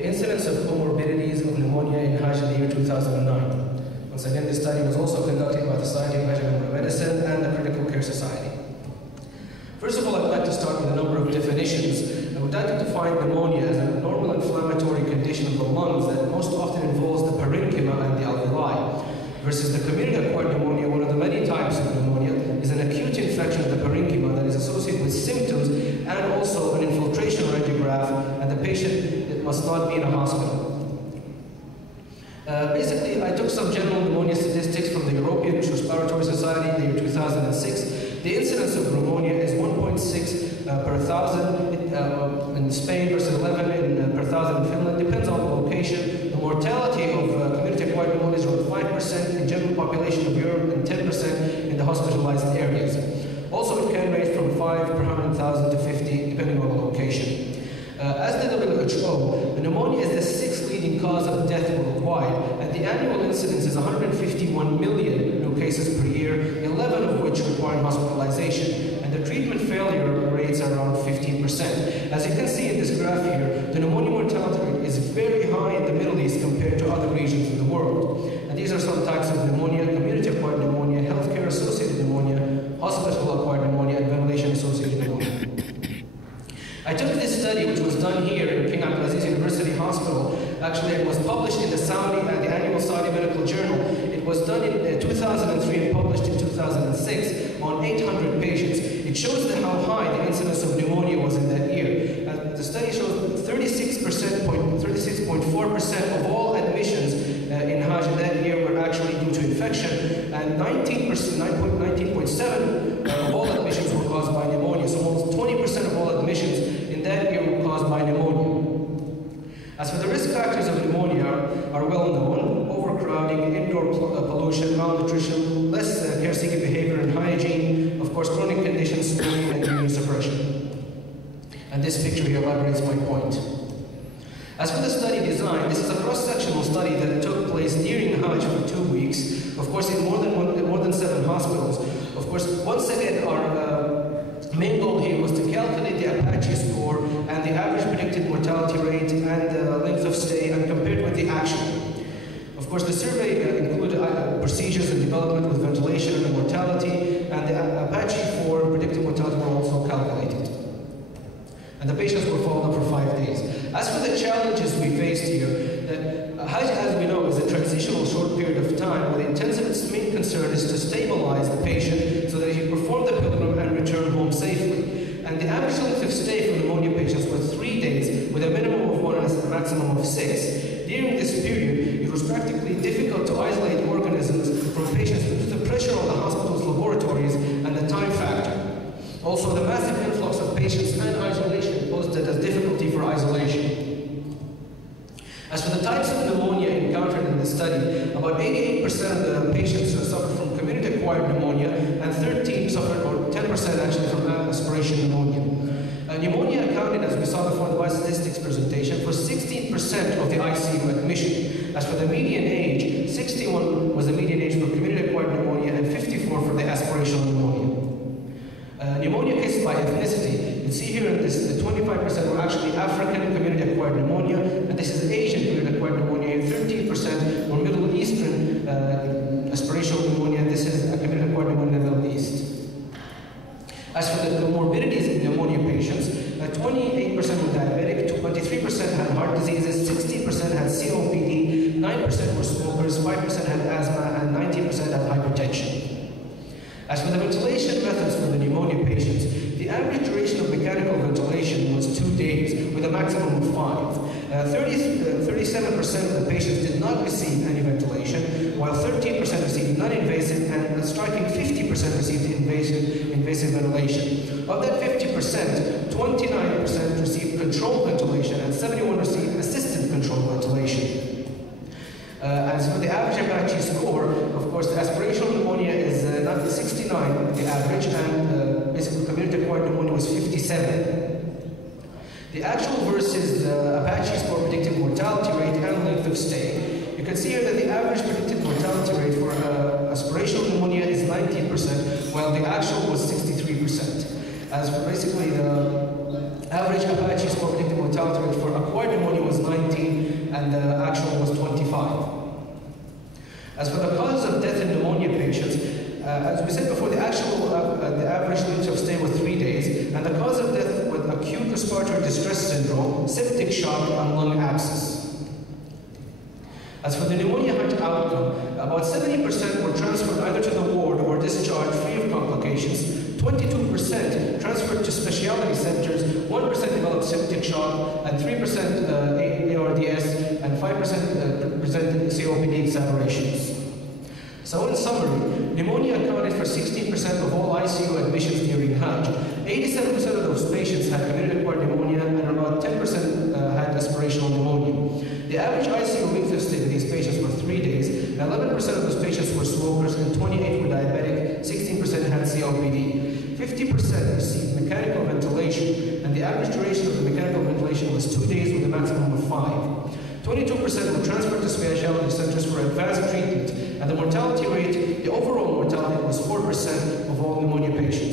the incidence of comorbidities of pneumonia in Hajj in the year 2009. Once again, this study was also conducted by the Society of Hajj and Medicine and the Critical Care Society. First of all, I'd like to start with a number of definitions. I would like to define pneumonia as a normal inflammatory condition of the lungs that most often involves the parenchyma and the alveoli, versus the community-acquired pneumonia, one of the many types of pneumonia, is an acute infection of the parenchyma that is associated with symptoms and also an infiltration radiograph, and the patient must not be in a hospital. Basically, I took some general pneumonia statistics from the European Respiratory Society in the year 2006. The incidence of pneumonia is 1.6 per thousand in Spain versus 11 per thousand in Finland. Depends on the location. The mortality of community-acquired pneumonia is around 5% in general population of Europe and 10% in the hospitalized areas. Also, it can range from 5 per 100,000 to 50 depending on the location. As the WHO, pneumonia is the sixth leading cause of death worldwide, and the annual incidence is 151 million new cases per year, 11 of which require hospitalization, and the treatment failure rates are around 15%. As you can see in this graph here, the pneumonia mortality rate is very high in the Middle East compared to other regions of the world. And these are some types of pneumonia: community-acquired pneumonia, healthcare-associated pneumonia, hospital-acquired pneumonia, and ventilation-associated pneumonia. I took this study, which was done here in King Abdulaziz University Hospital. Actually, it was published in the annual Saudi Medical Journal. It was done in 2003 and published in 2006 on 800 patients. It shows how high the incidence of pneumonia was in that year. The study shows 36.4% of all admissions in Hajj in that year were actually due to infection, and 19.7% of all admissions were caused by pneumonia. So almost 20% of all admissions in that year were caused by pneumonia. As for the risk factors of pneumonia are well known: overcrowding, indoor pollution, malnutrition, less care-seeking behavior and hygiene, of course chronic conditions, smoking, and immunosuppression. And this picture here elaborates my point. As for the study design, this is a cross-sectional study that took place during Hajj for 2 weeks, of course in more than 7 hospitals. Of course, once again, our main goal here was to calculate the Apache score and the average predicted mortality rate and the length of stay, and compared with the actual. Of course, the survey included procedures and development with ventilation and mortality, and the Apache for predicted mortality were also calculated. And the patients were followed up for 5 days. As for the challenges we faced here, Hajj, as we know, is a transitional short period of time, where the intensivist's main concern is to stabilize the patient so that he perform the pilgrim and return home safely. And the average length of stay for pneumonia patients was 3 days, with a minimum of 1 and a maximum of 6. During this period, it was practically difficult to isolate organisms from patients due to the pressure on the hospital's laboratories and the time factor. Also, the massive influx of patients and isolation posed as difficulty for isolation. As for the types of pneumonia encountered in the study, about 88% of the patients suffered from community-acquired pneumonia, and 13 suffered, or 10% actually, from aspiration pneumonia. Pneumonia accounted, as we saw before the biostatistics presentation, for 16% of the ICU admission. As for the median age, 61 was the median age for community-acquired pneumonia and 54 for the aspirational pneumonia. Pneumonia cases by ethnicity. You can see here in this, the 25% were actually African community-acquired pneumonia, and this is Asian community-acquired pneumonia, and 13% were Middle Eastern aspirational pneumonia, and this is a community-acquired pneumonia in the Middle East. As for the comorbidities in pneumonia patients, 28% were diabetic, 23% had heart diseases, 16% had COPD, 9% were smokers, 5% had asthma, and 19% had hypertension. As for the ventilation methods for the pneumonia patients, the average duration of mechanical ventilation was 2 days, with a maximum of 5. 37% of the patients did not receive any ventilation, while 13% received non-invasive, and a striking 50% received invasive ventilation. Of that 50%, 29% received controlled ventilation, and 71% received assisted controlled ventilation. As for the average Apache score, of course, the aspirational pneumonia is 69, the average, and basically community-acquired pneumonia was 57. The actual versus Apache score predicted mortality rate and length of stay. You can see here that the average predicted mortality rate for aspirational pneumonia is 19%, while the actual was 63%. As for basically the Average Apache score predicted mortality rate for acquired pneumonia was 19, and the actual was 25. As for the causes of death in pneumonia patients, as we said before, the average length of stay was 3 days, and the cause of death was acute respiratory distress syndrome, septic shock, and lung abscess. As for the pneumonia Hajj outcome, about 70% were transferred either to the ward or discharged free of complications. 22% transferred to specialty centers, 1% developed septic shock, and 3% ARDS, and 5% presented COPD exacerbations. So in summary, pneumonia accounted for 16% of all ICU admissions during Hajj. 87% of those patients had community-acquired pneumonia, and about 10% had aspirational pneumonia. The average ICU length of stay of these patients were 3 days, 11% of those patients were smokers, and 28% were diabetic, 16% had COPD. 50% received mechanical ventilation, and the average duration of the mechanical ventilation was 2 days with a maximum of 5. 22% were transferred to specialty centers for advanced treatment, and the mortality rate, the overall mortality, was 4% of all pneumonia patients.